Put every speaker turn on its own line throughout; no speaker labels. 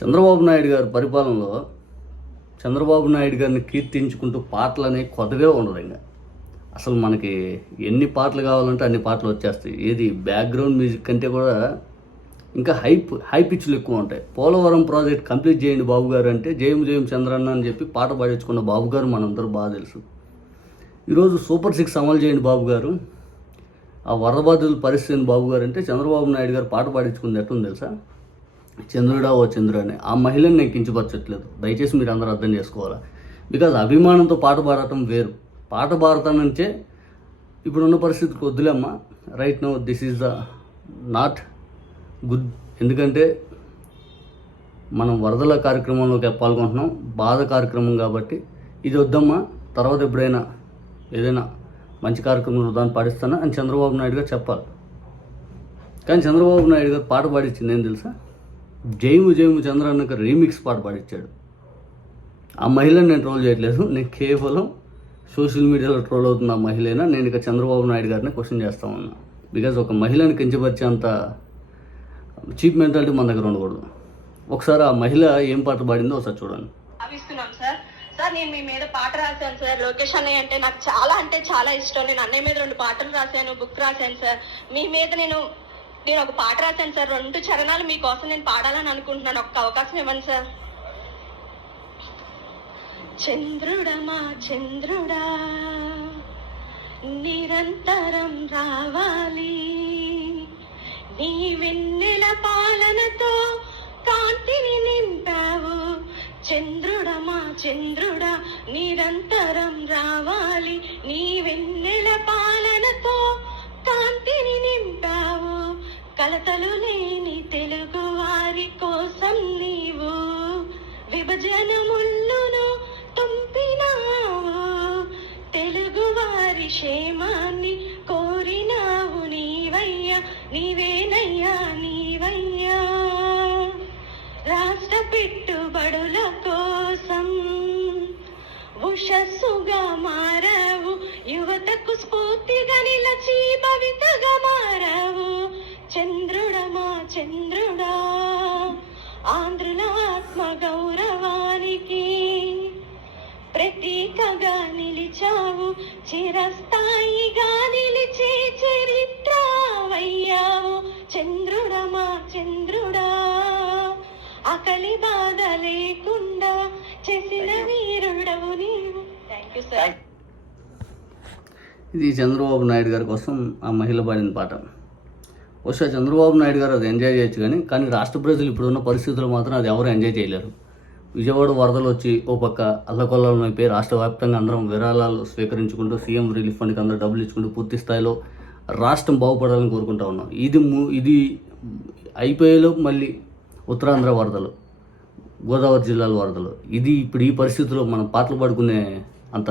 చంద్రబాబు నాయుడు గారి పరిపాలనలో చంద్రబాబు నాయుడు గారిని కీర్తించుకుంటూ పాటలు అనేవి కొత్తగా ఉండదు ఇంకా. అసలు మనకి ఎన్ని పాటలు కావాలంటే అన్ని పాటలు వచ్చేస్తాయి. ఏది బ్యాక్గ్రౌండ్ మ్యూజిక్ కంటే కూడా ఇంకా హైప్ హై పిచ్లు ఎక్కువ ఉంటాయి. పోలవరం ప్రాజెక్ట్ కంప్లీట్ చేయండి బాబు గారు అంటే జయం జయం చంద్రన్న అని చెప్పి పాట పాడించుకున్న బాబు గారు మనందరూ బాగా తెలుసు. ఈరోజు సూపర్ సిక్స్ అమలు చేయండి బాబు గారు. ఆ వరద బాధితుల పరిస్థితిని బాబు గారు అంటే చంద్రబాబు నాయుడు గారు పాట పాడించుకుంది ఎట్లుంది తెలుసా? చంద్రుడా ఓ చంద్రుడు అని ఆ మహిళను నేను కించపరచట్లేదు. దయచేసి మీరు అందరూ అర్థం చేసుకోవాలా? బికాజ్ అభిమానంతో పాట పాడటం వేరు. పాట పాడతానంటే ఇప్పుడున్న పరిస్థితికి వద్దులేమ్మా. Right no this is the not good ఎందుకంటే మనం వరదల కార్యక్రమంలోకి పాల్గొంటున్నాం. బాధ కార్యక్రమం కాబట్టి ఇది వద్దమ్మా. తర్వాత ఎప్పుడైనా ఏదైనా మంచి కార్యక్రమంలో దాన్ని పాటిస్తానా అని చంద్రబాబు నాయుడు గారు చెప్పాలి. కానీ చంద్రబాబు నాయుడు గారు పాట పాడించింది ఏం తెలుసా? జైము జైము చంద్ర అన్నక రీమిక్స్ పాట పాడించాడు ఆ మహిళను నేను ట్రోల్ చేయట్లేదు. నేను కేవలం సోషల్ మీడియాలో ట్రోల్ అవుతున్న ఆ మహిళైనా? నేను ఇక చంద్రబాబు నాయుడు గారిని క్వశ్చన్ చేస్తా ఉన్నా. బికాజ్ ఒక మహిళను కించపరిచేంత చీప్ మెంటాలిటీ మన దగ్గర ఉండకూడదు. ఒకసారి ఆ మహిళ ఏం పాట పాడిందో ఒకసారి చూడండి.
సార్. సార్ నేను మీ మీద పాట రాశాను సార్. లోకేష్ అన్నయ్య అంటే నాకు చాలా అంటే చాలా ఇష్టం. నేను అన్నయ్య మీద రెండు పాటలు రాశాను బుక్ రాశాను సార్. మీ మీద నేను నేను ఒక పాట రాశాను సార్. రెండు చరణాలు మీకోసం నేను పాడాలని అనుకుంటున్నాను. ఒక్క అవకాశం ఇవ్వండి సార్. చంద్రుడమా చంద్రుడా నిరంతరం రావాలి. నీ వెన్నెల పాలనతో కాంతిని నింపావు. చంద్రుడమా చంద్రుడా నిరంతరం రావాలి. నీ వెన్నెల పాలనతో క్షేమాన్ని కోరినావు నీవయ్యా నీవేనయ్యా నీవయ్యా. రాష్ట్ర పెట్టుబడుల కోసం ఉషస్సుగా మారావు యువతకు స్ఫూర్తిగా నిలచి భవితగా మారావు. చంద్రుడమా చంద్రుడా ఆంధ్రుల ఆత్మ గౌరవానికి ప్రతీకగా నిలిచావు. చిరస్థాయిగా యూ సార్
ఇది చంద్రబాబు నాయుడు గారి కోసం ఆ మహిళ పాడిన పాట. బహుశా చంద్రబాబు నాయుడు గారు అది ఎంజాయ్ చేయొచ్చు కానీ కానీ రాష్ట్ర ప్రజలు ఇప్పుడున్న పరిస్థితుల్లో మాత్రం అది ఎవరు ఎంజాయ్ చేయలేరు. విజయవాడ వరదలు వచ్చి ఓ పక్క అల్లకొల్లం అయిపోయి రాష్ట్ర వ్యాప్తంగా అందరం విరాళాలు స్వీకరించుకుంటూ సీఎం రిలీఫ్ ఫండ్కి అందరూ డబ్బులు ఇచ్చుకుంటూ పూర్తి స్థాయిలో రాష్ట్రం బాగుపడాలని కోరుకుంటా ఉన్నాం. ఇది ఇది అయిపోయేలో మళ్ళీ ఉత్తరాంధ్ర వరదలు గోదావరి జిల్లాల వరదలు. ఇది ఇప్పుడు ఈ పరిస్థితుల్లో మనం పాటలు పాడుకునే అంత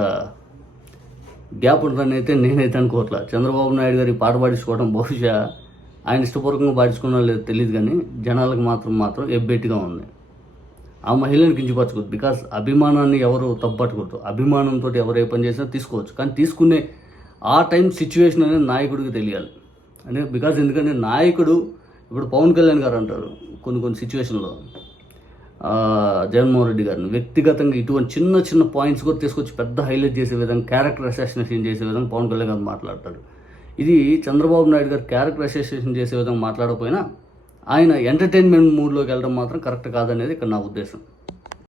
గ్యాప్ ఉంటుందని అయితే నేనైతే అనుకోవట్లా. చంద్రబాబు నాయుడు గారి పాట పాడించుకోవడం బహుశా ఆయన ఇష్టపూర్వకంగా పాడించుకున్నా లేదు తెలియదు కానీ జనాలకు మాత్రం మాత్రం ఎబ్బెట్టిగా ఉంది. ఆ మహిళను కించిపరచకూడదు. బికాస్ అభిమానాన్ని ఎవరు తప్పట్టుకూడదు అభిమానంతో ఎవరు ఏ పని చేసినా తీసుకోవచ్చు. కానీ తీసుకునే ఆ టైం సిచ్యువేషన్ అనేది నాయకుడికి తెలియాలి. అంటే బికాస్ ఎందుకంటే నాయకుడు ఇప్పుడు పవన్ కళ్యాణ్ గారు అంటారు కొన్ని కొన్ని సిచ్యువేషన్లో జగన్మోహన్ రెడ్డి గారిని. వ్యక్తిగతంగా ఇటువంటి చిన్న చిన్న పాయింట్స్ కూడా తీసుకొచ్చి పెద్ద హైలైట్ చేసే విధంగా క్యారెక్టర్ అసాసినేషన్ చేసే విధంగా పవన్ కళ్యాణ్ గారు మాట్లాడతాడు ఇది చంద్రబాబు నాయుడు గారు క్యారెక్టర్ అసాసినేషన్ చేసే విధంగా మాట్లాడకపోయినా ఆయన ఎంటర్టైన్మెంట్ మూడ్లోకి వెళ్ళడం మాత్రం కరెక్ట్ కాదనేది ఇక్కడ నా ఉద్దేశం.